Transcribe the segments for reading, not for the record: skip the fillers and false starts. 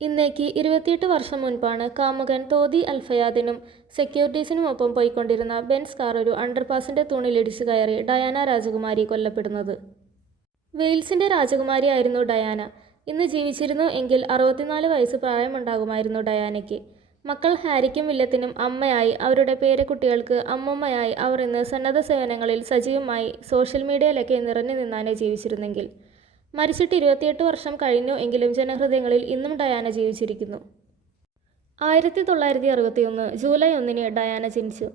ഇന്നേക്ക് 28 വർഷം മുൻപാണ് കാമുകൻ തോതി അൽഫയാദിനും സെക്യൂരിറ്റീസിനുമൊപ്പം പോയിക്കൊണ്ടിരുന്ന ബെൻസ് കാർ ഒരു അണ്ടർപാസിന്റെ തൂണിലിടിച്ചു കയറി ഡയാന രാജകുമാരി കൊല്ലപ്പെടുന്നത്. വെയിൽസിന്റെ രാജകുമാരിയായിരുന്നു ഡയാന. ഇന്ന് ജീവിച്ചിരുന്നു എങ്കിൽ 64 വയസ്സ് പ്രായമുണ്ടാകുമായിരുന്നു ഡയാനയ്ക്ക്. മക്കൾ ഹാരിക്കും വില്യത്തിനും അമ്മയായി, അവരുടെ പേരക്കുട്ടികൾക്ക് അമ്മൂമ്മയായി അവർ ഇന്ന് സന്നദ്ധ സേവനങ്ങളിൽ സജീവമായി സോഷ്യൽ മീഡിയയിലൊക്കെ നിറഞ്ഞു നിന്നാനേ ജീവിച്ചിരുന്നെങ്കിൽ. മരിച്ചിട്ട് 28 വർഷം കഴിഞ്ഞു എങ്കിലും ജനഹൃദയങ്ങളിൽ ഇന്നും ഡയാന ജീവിച്ചിരിക്കുന്നു. 1961 ജൂലൈ 1 ഡയാന ജനിച്ചു.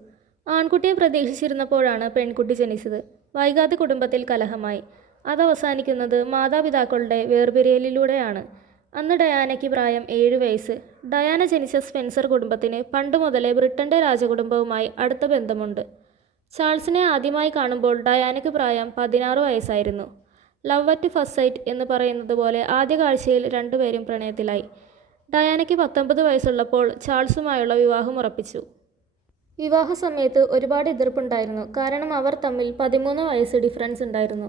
ആൺകുട്ടിയെ പ്രതീക്ഷിച്ചിരുന്നപ്പോഴാണ് പെൺകുട്ടി ജനിച്ചത്. വൈകാതെ കുടുംബത്തിൽ കലഹമായി. അതവസാനിക്കുന്നത് മാതാപിതാക്കളുടെ വേർപിരിയലിലൂടെയാണ്. അന്ന് ഡയാനയ്ക്ക് പ്രായം 7 വയസ്സ്. ഡയാന ജനിച്ച സ്പെൻസർ കുടുംബത്തിന് പണ്ടുമുതലേ ബ്രിട്ടന്റെ രാജകുടുംബവുമായി അടുത്ത ബന്ധമുണ്ട്. ചാൾസിനെ ആദ്യമായി കാണുമ്പോൾ ഡയാനയ്ക്ക് പ്രായം 16 വയസ്സായിരുന്നു. ലവ് അറ്റ് ഫസ്റ്റ് സൈറ്റ് എന്ന് പറയുന്നത് പോലെ ആദ്യ കാഴ്ചയിൽ രണ്ടുപേരും പ്രണയത്തിലായി. ഡയാനയ്ക്ക് 19 വയസ്സുള്ളപ്പോൾ ചാൾസുമായുള്ള വിവാഹം ഉറപ്പിച്ചു. വിവാഹ സമയത്ത് ഒരുപാട് എതിർപ്പുണ്ടായിരുന്നു. കാരണം അവർ തമ്മിൽ 13 വയസ്സ് ഡിഫറൻസ് ഉണ്ടായിരുന്നു.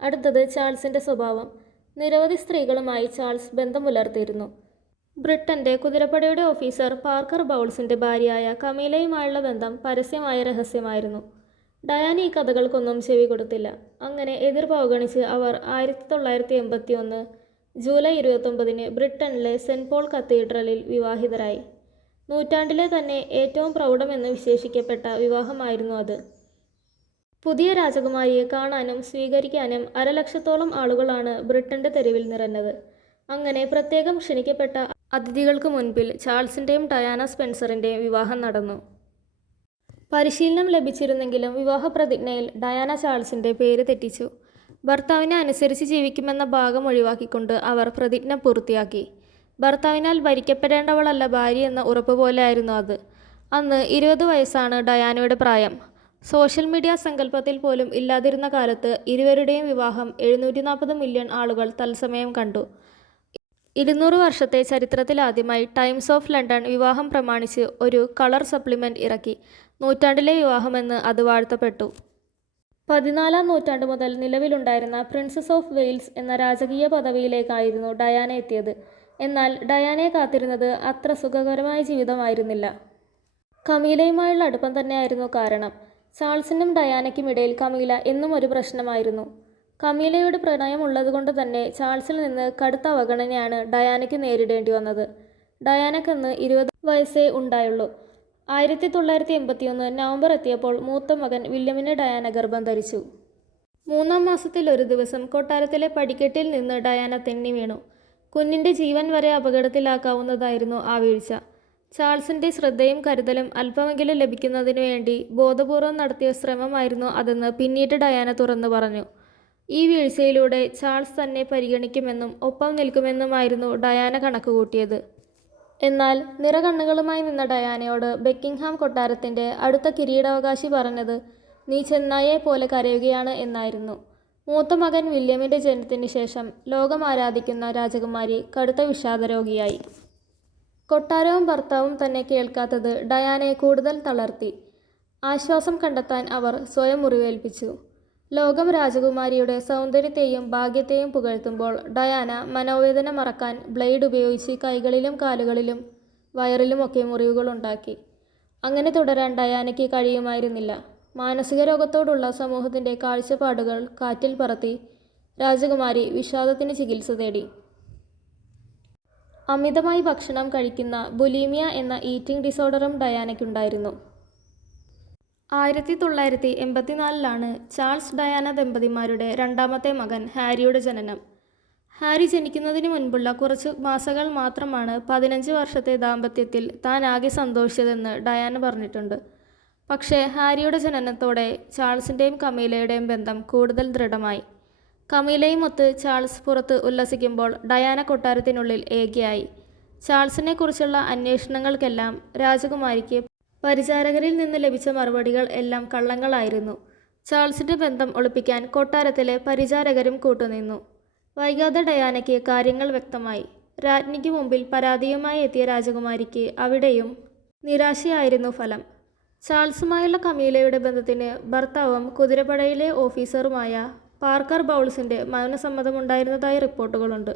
അടുത്തത് ചാൾസിന്റെ സ്വഭാവം. നിരവധി സ്ത്രീകളുമായി ചാൾസ് ബന്ധം പുലർത്തിയിരുന്നു. ബ്രിട്ടന്റെ കുതിരപ്പടയുടെ ഓഫീസർ പാർക്കർ ബൗൾസിന്റെ ഭാര്യയായ കമീലയുമായുള്ള ബന്ധം പരസ്യമായ രഹസ്യമായിരുന്നു. ഡയാന ഈ കഥകൾക്കൊന്നും ചെവി കൊടുത്തില്ല. അങ്ങനെ എതിർപ്പ് അവഗണിച്ച് അവർ 1981 ജൂലൈ 29 ബ്രിട്ടനിലെ സെന്റ് പോൾ കത്തീഡ്രലിൽ വിവാഹിതരായി. നൂറ്റാണ്ടിലെ തന്നെ ഏറ്റവും പ്രൗഢമെന്ന് വിശേഷിക്കപ്പെട്ട വിവാഹമായിരുന്നു അത്. പുതിയ രാജകുമാരിയെ കാണാനും സ്വീകരിക്കാനും 1,00,000-ഓളം ആളുകളാണ് ബ്രിട്ടന്റെ തെരുവിൽ നിറഞ്ഞത്. അങ്ങനെ പ്രത്യേകം ക്ഷണിക്കപ്പെട്ട അതിഥികൾക്ക് മുൻപിൽ ചാൾസിന്റെയും ഡയാന സ്പെൻസറിന്റെയും വിവാഹം നടന്നു. പരിശീലനം ലഭിച്ചിരുന്നെങ്കിലും വിവാഹപ്രതിജ്ഞയിൽ ഡയാന ചാൾസിന്റെ പേര് തെറ്റിച്ചു. ഭർത്താവിനെ അനുസരിച്ച് ജീവിക്കുമെന്ന ഭാഗം ഒഴിവാക്കിക്കൊണ്ട് അവർ പ്രതിജ്ഞ പൂർത്തിയാക്കി. ഭർത്താവിനാൽ ഭരിക്കപ്പെടേണ്ടവളല്ല ഭാര്യ എന്ന ഉറപ്പ് പോലെയായിരുന്നു അത്. അന്ന് 20 വയസ്സാണ് ഡയാനയുടെ പ്രായം. സോഷ്യൽ മീഡിയ സങ്കല്പത്തിൽ പോലും ഇല്ലാതിരുന്ന കാലത്ത് ഇരുവരുടെയും വിവാഹം 740 മില്യൺ ആളുകൾ തത്സമയം കണ്ടു. 200 വർഷത്തെ ചരിത്രത്തിലാദ്യമായി ടൈംസ് ഓഫ് ലണ്ടൻ വിവാഹം പ്രമാണിച്ച് ഒരു കളർ സപ്ലിമെന്റ് ഇറക്കി. നൂറ്റാണ്ടിലെ വിവാഹമെന്ന് അത് വാഴ്ത്തപ്പെട്ടു. 14-ാം നൂറ്റാണ്ട് മുതൽ നിലവിലുണ്ടായിരുന്ന പ്രിൻസസ് ഓഫ് വെയിൽസ് എന്ന രാജകീയ പദവിയിലേക്കായിരുന്നു ഡയാന എത്തിയത്. എന്നാൽ ഡയാനയെ കാത്തിരുന്നത് അത്ര സുഖകരമായ ജീവിതമായിരുന്നില്ല. കമീലയുമായുള്ള അടുപ്പം തന്നെയായിരുന്നു കാരണം. ചാൾസിനും ഡയാനയ്ക്കും ഇടയിൽ കമീല എന്നും ഒരു പ്രശ്നമായിരുന്നു. കമീലയോട് പ്രണയം ഉള്ളതുകൊണ്ട് തന്നെ ചാൾസിൽ നിന്ന് കടുത്ത അവഗണനയാണ് ഡയാനയ്ക്ക് നേരിടേണ്ടി വന്നത്. ഡയാനയ്ക്കന്ന് 20 വയസ്സേ ഉണ്ടായുള്ളൂ. 1981 നവംബർ എത്തിയപ്പോൾ മൂത്ത മകൻ വില്യമിന് ഡയാന ഗർഭം ധരിച്ചു. 3-ാം മാസത്തിൽ ഒരു ദിവസം കൊട്ടാരത്തിലെ പടിക്കെട്ടിൽ നിന്ന് ഡയാന തെന്നി വീണു. കുഞ്ഞിന്റെ ജീവൻ വരെ അപകടത്തിലാക്കാവുന്നതായിരുന്നു ആ വീഴ്ച. ചാൾസിന്റെ ശ്രദ്ധയും കരുതലും അല്പമെങ്കിലും ലഭിക്കുന്നതിനു വേണ്ടി ബോധപൂർവം നടത്തിയ ശ്രമമായിരുന്നു അതെന്ന് പിന്നീട് ഡയാന തുറന്നു പറഞ്ഞു. ഈ വീഴ്ചയിലൂടെ ചാൾസ് തന്നെ പരിഗണിക്കുമെന്നും ഒപ്പം നിൽക്കുമെന്നുമായിരുന്നു ഡയാന കണക്കുകൂട്ടിയത്. എന്നാൽ നിറകണ്ണുകളുമായി നിന്ന ഡയാനയോട് ബക്കിംഗ്ഹാം കൊട്ടാരത്തിന്റെ അടുത്ത കിരീടാവകാശി പറഞ്ഞത് "നീ ചെന്നായെ പോലെ കരയുകയാണ്" എന്നായിരുന്നു. മൂത്ത മകൻ വില്യമിന്റെ ജനനത്തിന് ശേഷം ലോകം ആരാധിക്കുന്ന രാജകുമാരി കടുത്ത വിഷാദരോഗിയായി. കൊട്ടാരവും ഭർത്താവും തന്നെ കേൾക്കാത്തത് ഡയാനയെ കൂടുതൽ തളർത്തി. ആശ്വാസം കണ്ടെത്താൻ അവർ സ്വയം മുറിവേൽപ്പിച്ചു. ലോകം രാജകുമാരിയുടെ സൗന്ദര്യത്തെയും ഭാഗ്യത്തെയും പുകഴ്ത്തുമ്പോൾ ഡയാന മനോവേദന മറക്കാൻ ബ്ലേഡ് ഉപയോഗിച്ച് കൈകളിലും കാലുകളിലും വയറിലുമൊക്കെ മുറിവുകളുണ്ടാക്കി. അങ്ങനെ തുടരാൻ ഡയാനയ്ക്ക് കഴിയുമായിരുന്നില്ല. മാനസിക രോഗത്തോടുള്ള സമൂഹത്തിന്റെ കാഴ്ചപ്പാടുകൾ കാറ്റിൽ പറത്തി രാജകുമാരി വിഷാദത്തിന് ചികിത്സ തേടി. അമിതമായി ഭക്ഷണം കഴിക്കുന്ന ബുലീമിയ എന്ന ഈറ്റിംഗ് ഡിസോർഡറും ഡയാനയ്ക്കുണ്ടായിരുന്നു. 1984 ചാൾസ് ഡയാന ദമ്പതിമാരുടെ രണ്ടാമത്തെ മകൻ ഹാരിയുടെ ജനനം. ഹാരി ജനിക്കുന്നതിന് മുൻപുള്ള കുറച്ചു മാസങ്ങൾ മാത്രമാണ് 15 വർഷത്തെ ദാമ്പത്യത്തിൽ താൻ ആകെ സന്തോഷിച്ചതെന്ന് ഡയാന പറഞ്ഞിട്ടുണ്ട്. പക്ഷേ ഹാരിയുടെ ജനനത്തോടെ ചാൾസിന്റെയും കമീലയുടെയും ബന്ധം കൂടുതൽ ദൃഢമായി. കമീലയുമൊത്ത് ചാൾസ് പുറത്ത് ഉല്ലസിക്കുമ്പോൾ ഡയാന കൊട്ടാരത്തിനുള്ളിൽ ഏകയായി. ചാൾസിനെ കുറിച്ചുള്ള അന്വേഷണങ്ങൾക്കെല്ലാം രാജകുമാരിക്ക് പരിചാരകരിൽ നിന്ന് ലഭിച്ച മറുപടികൾ എല്ലാം കള്ളങ്ങളായിരുന്നു. ചാൾസിന്റെ ബന്ധം ഒളിപ്പിക്കാൻ കൊട്ടാരത്തിലെ പരിചാരകരും കൂട്ടുനിന്നു. വൈകാതെ ഡയാനയ്ക്ക് കാര്യങ്ങൾ വ്യക്തമായി. രാജ്ഞിക്ക് മുമ്പിൽ പരാതിയുമായി എത്തിയ രാജകുമാരിക്ക് അവിടെയും നിരാശയായിരുന്നു ഫലം. ചാൾസുമായുള്ള കമീലയുടെ ബന്ധത്തിന് ഭർത്താവും കുതിരപ്പടയിലെ ഓഫീസറുമായ പാർക്കർ ബൗൾസിന്റെ മൗനസമ്മതമുണ്ടായിരുന്നതായി റിപ്പോർട്ടുകളുണ്ട്.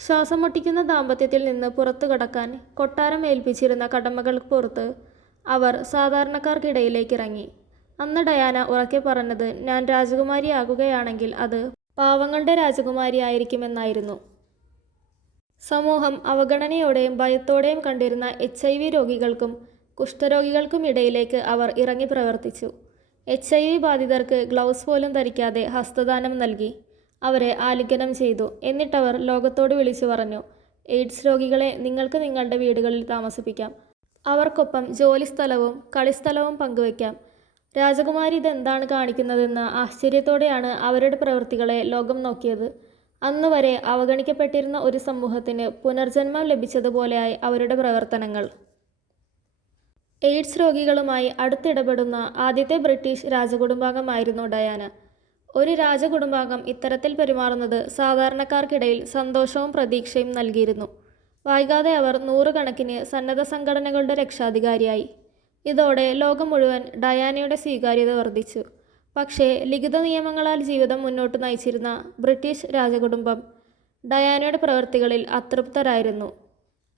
ശ്വാസം മുട്ടിക്കുന്ന ദാമ്പത്യത്തിൽ നിന്ന് പുറത്തു കടക്കാൻ കൊട്ടാരം ഏൽപ്പിച്ചിരുന്ന കടമകൾക്ക് പുറത്ത് അവർ സാധാരണക്കാർക്കിടയിലേക്ക് ഇറങ്ങി. അന്ന് ഡയാന ഉറക്കെ പറഞ്ഞത്, ഞാൻ രാജകുമാരിയാകുകയാണെങ്കിൽ അത് പാവങ്ങളുടെ രാജകുമാരിയായിരിക്കുമെന്നായിരുന്നു. സമൂഹം അവഗണനയോടെയും ഭയത്തോടെയും കണ്ടിരുന്ന HIV രോഗികൾക്കും കുഷ്ഠരോഗികൾക്കും ഇടയിലേക്ക് അവർ ഇറങ്ങി പ്രവർത്തിച്ചു. HIV ബാധിതർക്ക് ഗ്ലൗസ് പോലും ധരിക്കാതെ ഹസ്തദാനം നൽകി അവരെ ആലിംഗനം ചെയ്തു. എന്നിട്ടവർ ലോകത്തോട് വിളിച്ചു പറഞ്ഞു, എയ്ഡ്സ് രോഗികളെ നിങ്ങൾക്ക് നിങ്ങളുടെ വീടുകളിൽ താമസിപ്പിക്കാം, അവർക്കൊപ്പം ജോലിസ്ഥലവും കളിസ്ഥലവും പങ്കുവയ്ക്കാം. രാജകുമാരി ഇതെന്താണ് കാണിക്കുന്നതെന്ന ആശ്ചര്യത്തോടെയാണ് അവരുടെ പ്രവൃത്തികളെ ലോകം നോക്കിയത്. അന്നുവരെ അവഗണിക്കപ്പെട്ടിരുന്ന ഒരു സമൂഹത്തിന് പുനർജന്മം ലഭിച്ചതുപോലെയായി അവരുടെ പ്രവർത്തനങ്ങൾ. എയ്ഡ്സ് രോഗികളുമായി അടുത്തിടപെടുന്ന ആദ്യത്തെ ബ്രിട്ടീഷ് രാജകുടുംബാംഗമായിരുന്നു ഡയാന. ഒരു രാജകുടുംബാംഗം ഇത്തരത്തിൽ പെരുമാറുന്നത് സാധാരണക്കാർക്കിടയിൽ സന്തോഷവും പ്രതീക്ഷയും നൽകിയിരുന്നു. വൈകാതെ അവർ നൂറുകണക്കിന് സന്നദ്ധ സംഘടനകളുടെ രക്ഷാധികാരിയായി. ഇതോടെ ലോകം മുഴുവൻ ഡയാനയുടെ സ്വീകാര്യത വർദ്ധിച്ചു. പക്ഷേ ലിഖിത നിയമങ്ങളാൽ ജീവിതം മുന്നോട്ട് നയിച്ചിരുന്ന ബ്രിട്ടീഷ് രാജകുടുംബം ഡയാനയുടെ പ്രവൃത്തികളിൽ അതൃപ്തരായിരുന്നു.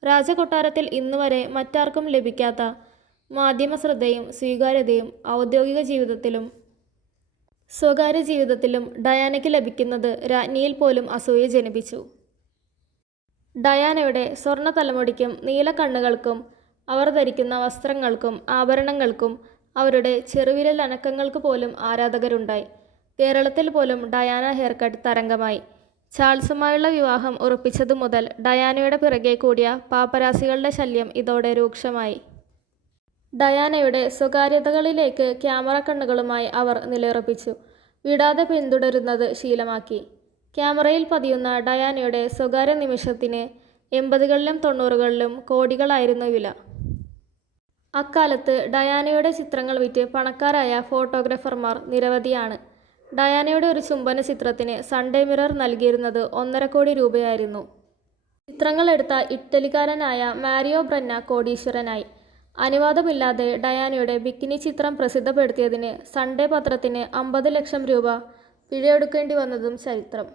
രാജകൊട്ടാരത്തിൽ ഇന്നുവരെ മറ്റാർക്കും ലഭിക്കാത്ത മാധ്യമശ്രദ്ധയും സ്വീകാര്യതയും ഔദ്യോഗിക ജീവിതത്തിലും സ്വകാര്യ ജീവിതത്തിലും ഡയാനയ്ക്ക് ലഭിക്കുന്നത് രാജ്ഞിയിൽ പോലും അസൂയ ജനിപ്പിച്ചു. ഡയാനയുടെ സ്വർണ്ണ തലമുടിക്കും നീല കണ്ണുകൾക്കും അവർ ധരിക്കുന്ന വസ്ത്രങ്ങൾക്കും ആഭരണങ്ങൾക്കും അവരുടെ ചെറുവിരൽ അനക്കങ്ങൾക്ക് പോലും ആരാധകരുണ്ടായി. കേരളത്തിൽ പോലും ഡയാന ഹെയർകട്ട് തരംഗമായി. ചാൾസുമായുള്ള വിവാഹം ഉറപ്പിച്ചതു മുതൽ ഡയാനയുടെ പിറകെ കൂടിയ പാപ്പരാസികളുടെ ശല്യം ഇതോടെ രൂക്ഷമായി. ഡയാനയുടെ സ്വകാര്യതകളിലേക്ക് ക്യാമറ കണ്ണുകളുമായി അവർ നിലയുറപ്പിച്ചു. വിടാതെ പിന്തുടരുന്നത് ശീലമാക്കി. ക്യാമറയിൽ പതിയുന്ന ഡയാനയുടെ സ്വകാര്യ നിമിഷത്തിന് 80കളിലും 90കളിലും കോടികളായിരുന്നു വില. അക്കാലത്ത് ഡയാനയുടെ ചിത്രങ്ങൾ വിറ്റ് പണക്കാരായ ഫോട്ടോഗ്രാഫർമാർ നിരവധിയാണ്. ഡയാനയുടെ ഒരു ചുംബന ചിത്രത്തിന് സൺഡേ മിറർ നൽകിയിരുന്നത് 1.5 കോടി രൂപയായിരുന്നു. ചിത്രങ്ങൾ എടുത്ത ഇറ്റലിക്കാരനായ മാരിയോ ബ്രന്ന കോടീശ്വരനായി. അനുവാദമില്ലാതെ ഡയാനയുടെ ബിക്കിനി ചിത്രം പ്രസിദ്ധപ്പെടുത്തിയതിന് സൺഡേ പത്രത്തിന് 50 ലക്ഷം രൂപ പിഴയൊടുക്കേണ്ടി വന്നതും ചരിത്രം.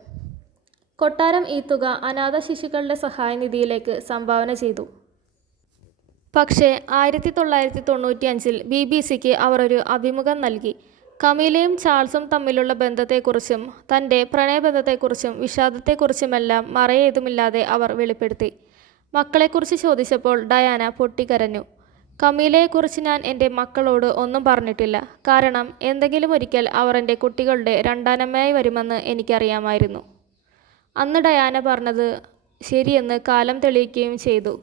കൊട്ടാരം ഈ തുക അനാഥ ശിശുക്കളുടെ സഹായനിധിയിലേക്ക് സംഭാവന ചെയ്തു. പക്ഷേ 1995-ൽ BBC-ക്ക് അവർ ഒരു അഭിമുഖം നൽകി. കമീലയും ചാൾസും തമ്മിലുള്ള ബന്ധത്തെക്കുറിച്ചും തൻ്റെ പ്രണയബന്ധത്തെക്കുറിച്ചും വിഷാദത്തെക്കുറിച്ചുമെല്ലാം മറയേതുമില്ലാതെ അവർ വെളിപ്പെടുത്തി. മക്കളെക്കുറിച്ച് ചോദിച്ചപ്പോൾ ഡയാന പൊട്ടിക്കരഞ്ഞു. കമീലയെക്കുറിച്ച് ഞാൻ എൻ്റെ മക്കളോട് ഒന്നും പറഞ്ഞിട്ടില്ല. കാരണം എന്തെങ്കിലും ഒരിക്കൽ അവർ എൻ്റെ കുട്ടികളുടെ രണ്ടാനമ്മയായി വരുമെന്ന് എനിക്കറിയാമായിരുന്നു. അന്ന് ഡയാന പറഞ്ഞത് ശരിയെന്ന് കാലം തെളിയിക്കുകയും ചെയ്തു.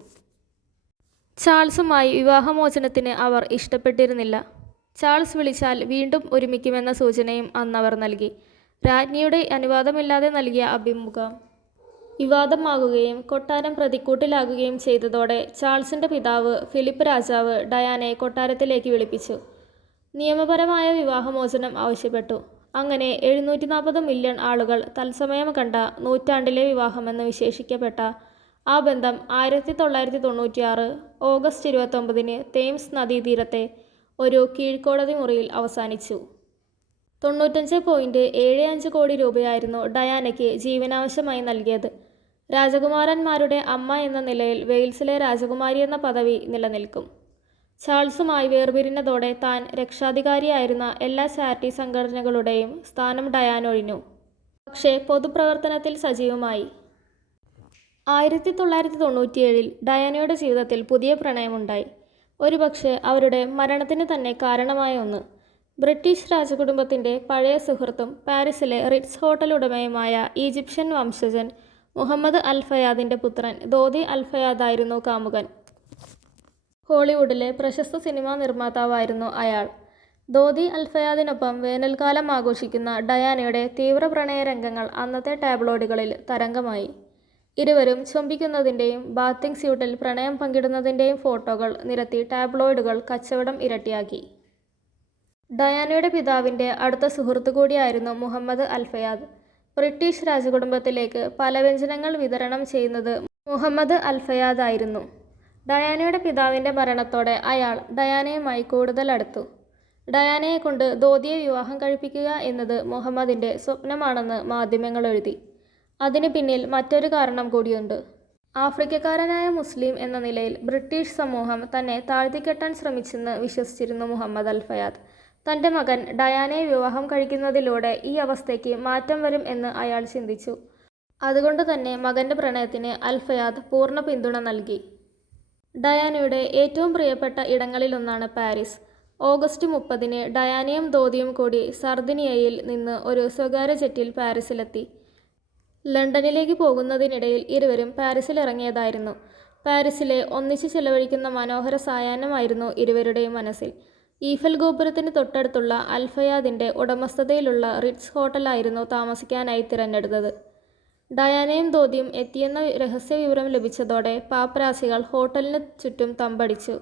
ചാൾസുമായി വിവാഹമോചനത്തിന് അവർ ഇഷ്ടപ്പെട്ടിരുന്നില്ല. ചാൾസ് വിളിച്ചാൽ വീണ്ടും ഒരുമിക്കുമെന്ന സൂചനയും അന്നവർ നൽകി. രാജ്ഞിയുടെ അനുവാദമില്ലാതെ നൽകിയ അഭിമുഖം വിവാദമാകുകയും കൊട്ടാരം പ്രതിക്കൂട്ടിലാകുകയും ചെയ്തതോടെ ചാൾസിൻ്റെ പിതാവ് ഫിലിപ്പ് രാജാവ് ഡയാനയെ കൊട്ടാരത്തിലേക്ക് വിളിപ്പിച്ചു. നിയമപരമായ വിവാഹമോചനം ആവശ്യപ്പെട്ടു. അങ്ങനെ 740 മില്യൺ ആളുകൾ തത്സമയം കണ്ട നൂറ്റാണ്ടിലെ വിവാഹമെന്ന് വിശേഷിക്കപ്പെട്ട ആ ബന്ധം 1996 ഓഗസ്റ്റ് 29-ന് തേംസ് നദീതീരത്തെ ഒരു കീഴ്ക്കോടതി മുറിയിൽ അവസാനിച്ചു. 95.75 കോടി രൂപയായിരുന്നു ഡയാനയ്ക്ക് ജീവനാവശ്യമായി നൽകിയത്. രാജകുമാരന്മാരുടെ അമ്മ എന്ന നിലയിൽ വെയിൽസിലെ രാജകുമാരി എന്ന പദവി നിലനിൽക്കും. ചാൾസുമായി വേർപിരിഞ്ഞതോടെ താൻ രക്ഷാധികാരിയായിരുന്ന എല്ലാ ചാരിറ്റി സംഘടനകളുടെയും സ്ഥാനം ഡയാന ഒഴിഞ്ഞു. പക്ഷേ പൊതുപ്രവർത്തനത്തിൽ സജീവമായി. 1997-ൽ ഡയാനയുടെ ജീവിതത്തിൽ പുതിയ പ്രണയമുണ്ടായി. ഒരുപക്ഷെ അവരുടെ മരണത്തിന് തന്നെ കാരണമായ ഒന്ന്. ബ്രിട്ടീഷ് രാജകുടുംബത്തിൻ്റെ പഴയ സുഹൃത്തും പാരീസിലെ റിറ്റ്സ് ഹോട്ടൽ ഉടമയുമായ ഈജിപ്ഷ്യൻ വംശജൻ മുഹമ്മദ് അൽ ഫയാദിൻ്റെ പുത്രൻ ദോദി അൽ ഫയാദായിരുന്നു കാമുകൻ. ഹോളിവുഡിലെ പ്രശസ്ത സിനിമാ നിർമ്മാതാവായിരുന്നു അയാൾ. ദോദി അൽ ഫയാദിനൊപ്പം വേനൽക്കാലം ആഘോഷിക്കുന്ന ഡയാനയുടെ തീവ്ര പ്രണയ രംഗങ്ങൾ അന്നത്തെ ടാബ്ലോയിഡുകളിൽ തരംഗമായി. ഇരുവരും ചുംബിക്കുന്നതിൻ്റെയും ബാത്തിങ് സ്യൂട്ടിൽ പ്രണയം പങ്കിടുന്നതിൻ്റെയും ഫോട്ടോകൾ നിരത്തി ടാബ്ലോയിഡുകൾ കച്ചവടം ഇരട്ടിയാക്കി. ഡയാനയുടെ പിതാവിൻ്റെ അടുത്ത സുഹൃത്തു കൂടിയായിരുന്നു മുഹമ്മദ് അൽ ഫയാദ്. ബ്രിട്ടീഷ് രാജകുടുംബത്തിലേക്ക് പലവ്യഞ്ജനങ്ങൾ വിതരണം ചെയ്യുന്നത് മുഹമ്മദ് അൽ ഫയാദ് ആയിരുന്നു. ഡയാനയുടെ പിതാവിൻ്റെ മരണത്തോടെ അയാൾ ഡയാനയുമായി കൂടുതൽ അടുത്തു. ഡയാനയെക്കൊണ്ട് ദോദിയെ വിവാഹം കഴിപ്പിക്കുക എന്നത് മുഹമ്മദിൻ്റെ സ്വപ്നമാണെന്ന് മാധ്യമങ്ങൾ എഴുതി. അതിന് പിന്നിൽ മറ്റൊരു കാരണം കൂടിയുണ്ട്. ആഫ്രിക്കക്കാരനായ മുസ്ലിം എന്ന നിലയിൽ ബ്രിട്ടീഷ് സമൂഹം തന്നെ താഴ്ത്തിക്കെട്ടാൻ ശ്രമിച്ചെന്ന് വിശ്വസിച്ചിരുന്നു മുഹമ്മദ് അൽ ഫയാദ്. തൻ്റെ മകൻ ഡയാനയെ വിവാഹം കഴിക്കുന്നതിലൂടെ ഈ അവസ്ഥയ്ക്ക് മാറ്റം വരും എന്ന് അയാൾ ചിന്തിച്ചു. അതുകൊണ്ട് തന്നെ മകൻ്റെ പ്രണയത്തിന് അൽ ഫയാദ് പൂർണ്ണ പിന്തുണ നൽകി. ഡയാനയുടെ ഏറ്റവും പ്രിയപ്പെട്ട ഇടങ്ങളിലൊന്നാണ് പാരീസ്. ഓഗസ്റ്റ് 30-ന് ഡയാനയും ധോതിയും കൂടി സർദിനിയയിൽ നിന്ന് ഒരു സ്വകാര്യ ജെറ്റിൽ പാരീസിലെത്തി. ലണ്ടനിലേക്ക് പോകുന്നതിനിടയിൽ ഇരുവരും പാരീസിലിറങ്ങിയതായിരുന്നു. പാരീസിലെ ഒന്നിച്ച് ചിലവഴിക്കുന്ന മനോഹര സായാഹ്നമായിരുന്നു ഇരുവരുടെയും മനസ്സിൽ. ഈഫൽ ഗോപുരത്തിന് തൊട്ടടുത്തുള്ള അൽ ഫയാദിൻ്റെ ഉടമസ്ഥതയിലുള്ള റിറ്റ്സ് ഹോട്ടലായിരുന്നു താമസിക്കാനായി തിരഞ്ഞെടുത്തത്. ഡയാനയും ധോതിയും എത്തിയെന്ന രഹസ്യവിവരം ലഭിച്ചതോടെ പാപ്പരാസികൾ ഹോട്ടലിന് ചുറ്റും തമ്പടിച്ചു.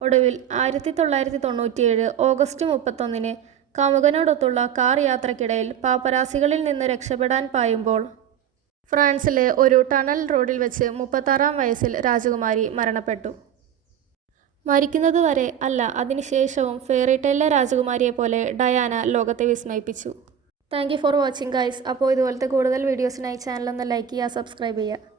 ഒടുവിൽ 1997 ഓഗസ്റ്റ് 31-ന് കാമുകനോടൊത്തുള്ള കാർ യാത്രക്കിടയിൽ പാപ്പരാസികളിൽ നിന്ന് രക്ഷപ്പെടാൻ പായുമ്പോൾ ഫ്രാൻസിലെ ഒരു ടണൽ റോഡിൽ വെച്ച് 36-ാം വയസ്സിൽ രാജകുമാരി മരണപ്പെട്ടു. മരിക്കുന്നതുവരെ അല്ല, അതിനുശേഷവും ഫെയറിടെയിലെ രാജകുമാരിയെപ്പോലെ ഡയാന ലോകത്തെ വിസ്മയിപ്പിച്ചു. Thank you for watching guys. അപ്പോൾ ഇതുപോലത്തെ കൂടുതൽ വീഡിയോസിനായി ചാനലൊന്ന് ലൈക്ക് ചെയ്യുക, സബ്സ്ക്രൈബ് ചെയ്യുക.